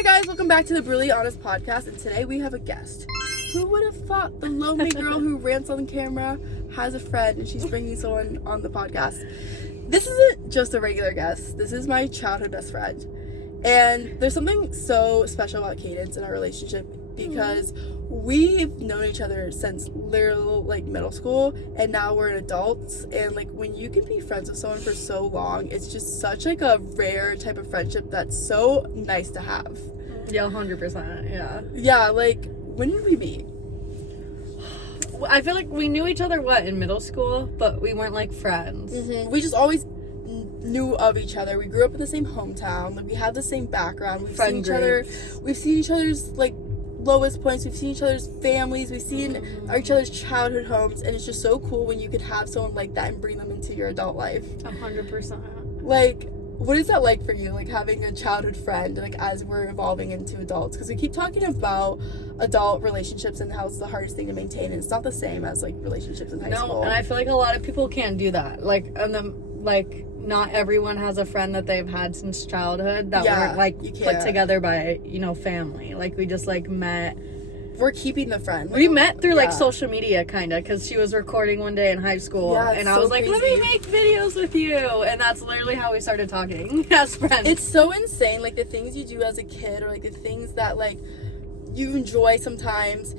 Hi guys, welcome back to the Brutally Honest podcast, and today we have a guest. Who would have thought the lonely girl who rants on camera has a friend and she's bringing someone on the podcast? This isn't just a regular guest. This is my childhood best friend. And there's something so special about Cadence in our relationship because we've known each other since literally middle school, and now we're adults. And when you can be friends with someone for so long, it's just such a rare type of friendship that's so nice to have. Yeah, 100%. Yeah, when did we meet? I feel like we knew each other in middle school, but we weren't friends. We just always knew of each other. We grew up in the same hometown. We had the same background. We've seen each other's lowest points. We've seen each other's families. We've seen each other's childhood homes, and it's just so cool when you could have someone like that and bring them into your adult life. 100%. What is that like for you, having a childhood friend, as we're evolving into adults? Because we keep talking about adult relationships and how it's the hardest thing to maintain, and it's not the same as relationships in high school. No, and I feel like a lot of people can't do that. Not everyone has a friend that they've had since childhood that weren't put together by family. We just met. We're keeping the friend. We met through social media kind of, because she was recording one day in high school, and I was crazy. Let me make videos with you, and that's literally how we started talking as friends. It's so insane, the things you do as a kid, or the things that you enjoy sometimes,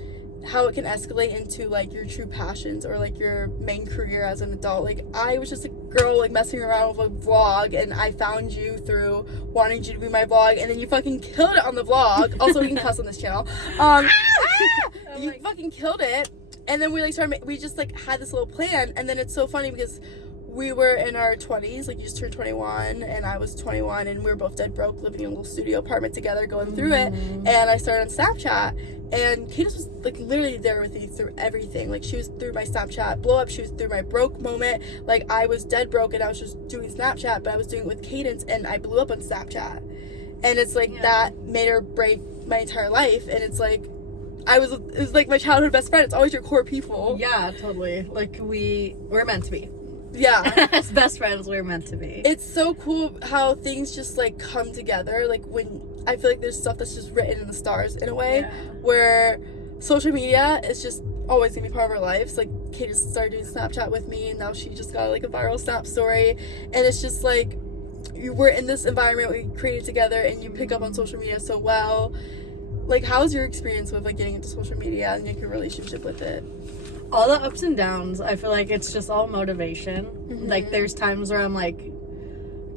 how it can escalate into your true passions or your main career as an adult. I was just a girl messing around with a vlog, and I found you through wanting you to be my vlog, and then you fucking killed it on the vlog. Also, we can cuss on this channel. You fucking killed it, and then we we just had this little plan, and then it's so funny because we were in our 20s, you just turned 21, and I was 21, and we were both dead broke, living in a little studio apartment together, going through it, and I started on Snapchat, and Candace was, literally there with me through everything. She was through my Snapchat blow up, she was through my broke moment, I was dead broke, and I was just doing Snapchat, but I was doing it with Cadence, and I blew up on Snapchat, and it's, that made or break my entire life, and it's, it was, my childhood best friend. It's always your core people. Yeah, totally. We're meant to be. Yeah. As best friends, we're meant to be. It's so cool how things just come together. When I feel there's stuff that's just written in the stars in a way, where social media is just always gonna be part of our lives. Kate just started doing Snapchat with me, and now she just got a viral Snap story, and it's just we're in this environment we created together, and you pick up on social media so well. How's your experience with getting into social media and your relationship with it? All the ups and downs, I feel it's just all motivation. There's times where I'm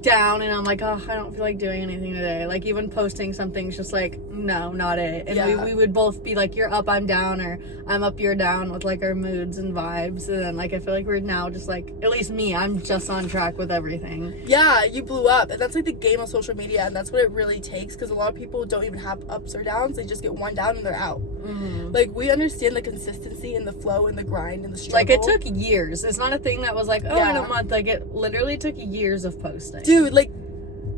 down, and I'm oh, I don't feel like doing anything today. Even posting something's just no, not it. And we would both be you're up, I'm down, or I'm up, you're down, with our moods and vibes. And then I feel we're now just at least me, I'm just on track with everything. Yeah, you blew up, and that's the game of social media, and that's what it really takes, because a lot of people don't even have ups or downs. They just get one down and they're out. We understand the consistency and the flow and the grind and the struggle. It took years. It's not a thing that was in a month. It literally took years of posting. Dude,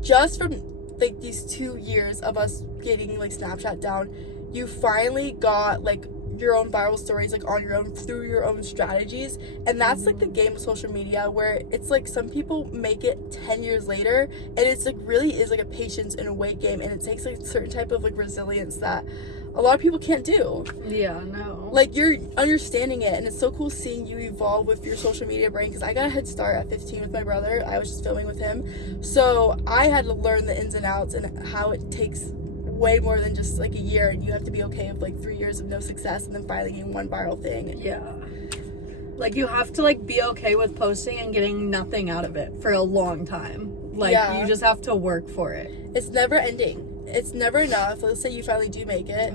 just from these 2 years of us getting Snapchat down, you finally got your own viral stories on your own through your own strategies, and that's the game of social media, where it's some people make it 10 years later, and it's really is a patience and a wait game, and it takes a certain type of resilience that a lot of people can't do. Yeah, no. You're understanding it, and it's so cool seeing you evolve with your social media brain, because I got a head start at 15 with my brother. I was just filming with him, so I had to learn the ins and outs and how it takes way more than just a year, and you have to be okay with 3 years of no success and then finally getting one viral thing. Yeah. You have to be okay with posting and getting nothing out of it for a long time. You just have to work for it. It's never ending. It's never enough. Let's say you finally do make it.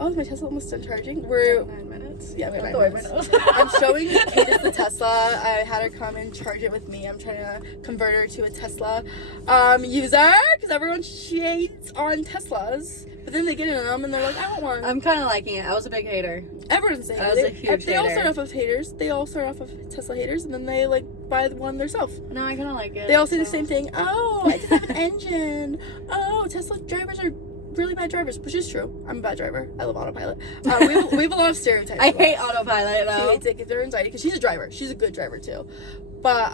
Oh, my Tesla almost done charging. We're 9 minutes. Yeah, we have 9 minutes. I'm showing Candace the Tesla. I had her come and charge it with me. I'm trying to convert her to a Tesla user, because everyone shades on Teslas. But then they get in them and they're I want one. I'm kind of liking it. I was a big hater. Everyone's a hater. I was a huge They hater. all start off as haters. They all start off of Tesla haters, and then they buy the one themselves. No, I kind of like it. They all say the same thing. Oh, I just have an engine. Oh, Tesla drivers are really bad drivers, which is true. I'm a bad driver. I love autopilot. We have a lot of stereotypes. I hate autopilot though. She hates it, gives her anxiety, because she's a driver. She's a good driver too. But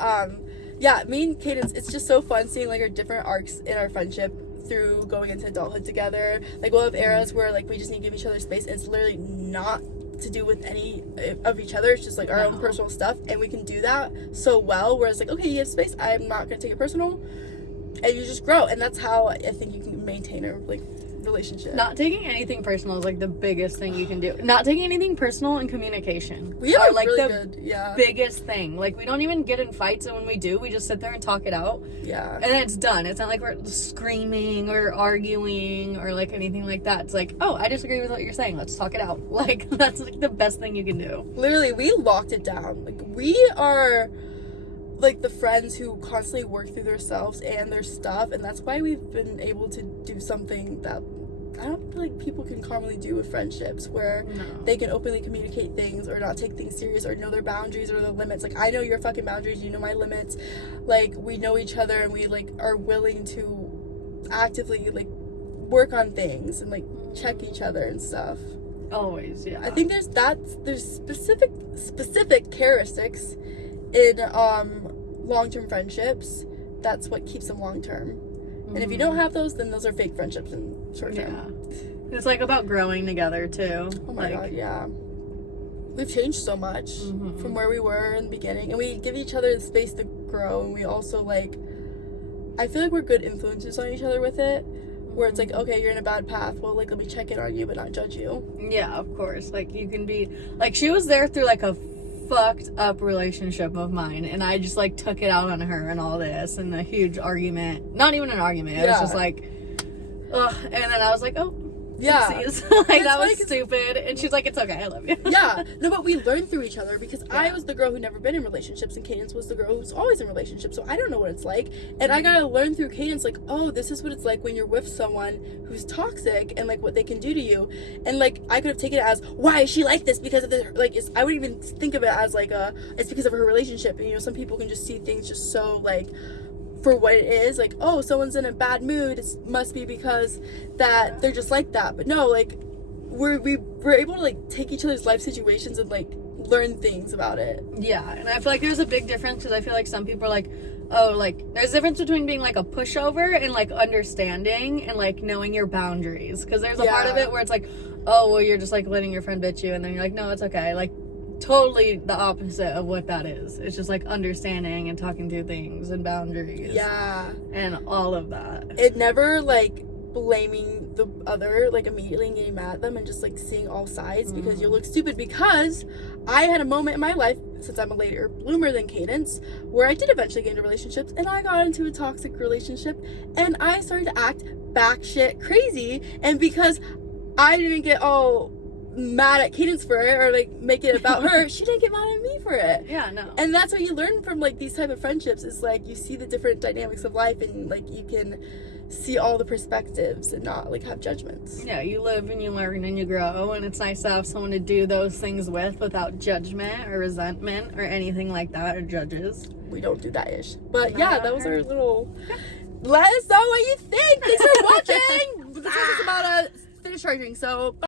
yeah, me and Cadence, it's just so fun seeing our different arcs in our friendship through going into adulthood together. Like, we'll have eras where, like, we just need to give each other space, and it's literally not to do with any of each other. It's just, like, our own personal stuff, and we can do that so well, where it's like, okay, you have space, I'm not going to take it personal, and you just grow. And that's how I think you can maintain a, like, relationship. Not taking anything personal is like the biggest thing you can do. Not taking anything personal and communication We have are like really the good, biggest thing. Like, we don't even get in fights, and when we do, we just sit there and talk it out. Yeah. And then it's done. It's not like we're screaming or arguing or like anything like that. It's like, oh, I disagree with what you're saying. Let's talk it out. Like, that's like the best thing you can do. Literally, we locked it down. Like, we are like the friends who constantly work through themselves and their stuff, and that's why we've been able to do something that I don't feel like people can commonly do with friendships, where they can openly communicate things or not take things serious or know their boundaries or their limits. Like, I know your fucking boundaries, you know my limits. Like, we know each other, and we like are willing to actively like work on things and like check each other and stuff. Always, yeah. I think there's specific characteristics in long-term friendships. That's what keeps them long-term. And if you don't have those, then those are fake friendships in short term. Yeah. It's like about growing together too. Oh my god, yeah. We've changed so much from where we were in the beginning, and we give each other the space to grow, and we also like, I feel like we're good influences on each other with it, where it's like, okay, you're in a bad path, well, like, let me check in on you but not judge you. Yeah, of course. Like, you can be like, she was there through like a fucked up relationship of mine, and I just like took it out on her and all this, and a huge argument, not even an argument, it was just like, ugh. And then I was like, oh yeah, like, that was stupid, and she's like, it's okay, I love you. Yeah, no, but we learned through each other, because I was the girl who never been in relationships, and Cadence was the girl who's always in relationships, so I don't know what it's like, and I gotta learn through Cadence, like, oh, this is what it's like when you're with someone who's toxic, and like what they can do to you. And like, I could have taken it as, why is she like this, because of the, like, I wouldn't even think of it as like it's because of her relationship. And you know, some people can just see things just so like for what it is, like, oh, someone's in a bad mood, it must be because that they're just like that. But no, like, we're able to like take each other's life situations and like learn things about it. Yeah, and I feel like there's a big difference, because I feel like some people are like, oh, like, there's a difference between being like a pushover and like understanding and like knowing your boundaries, because there's a part of it where it's like, oh, well, you're just like letting your friend bitch you, and then you're like, no, it's okay. Like, totally the opposite of what that is. It's just like understanding and talking through things and boundaries. Yeah. And all of that. It never like blaming the other, like immediately getting mad at them and just like seeing all sides, because you look stupid. Because I had a moment in my life, since I'm a later bloomer than Cadence, where I did eventually get into relationships, and I got into a toxic relationship, and I started to act batshit crazy, and because I didn't get all mad at Cadence for it or like make it about her, she didn't get mad at me for it. Yeah, no. And that's what you learn from like these type of friendships, is like you see the different dynamics of life, and like you can see all the perspectives and not like have judgments. Yeah, you live and you learn and you grow, and it's nice to have someone to do those things with without judgment or resentment or anything like that, or judges. We don't do that ish. But yeah, that was our little, let us know what you think. Thanks for watching. This was about a finish charging, so bye.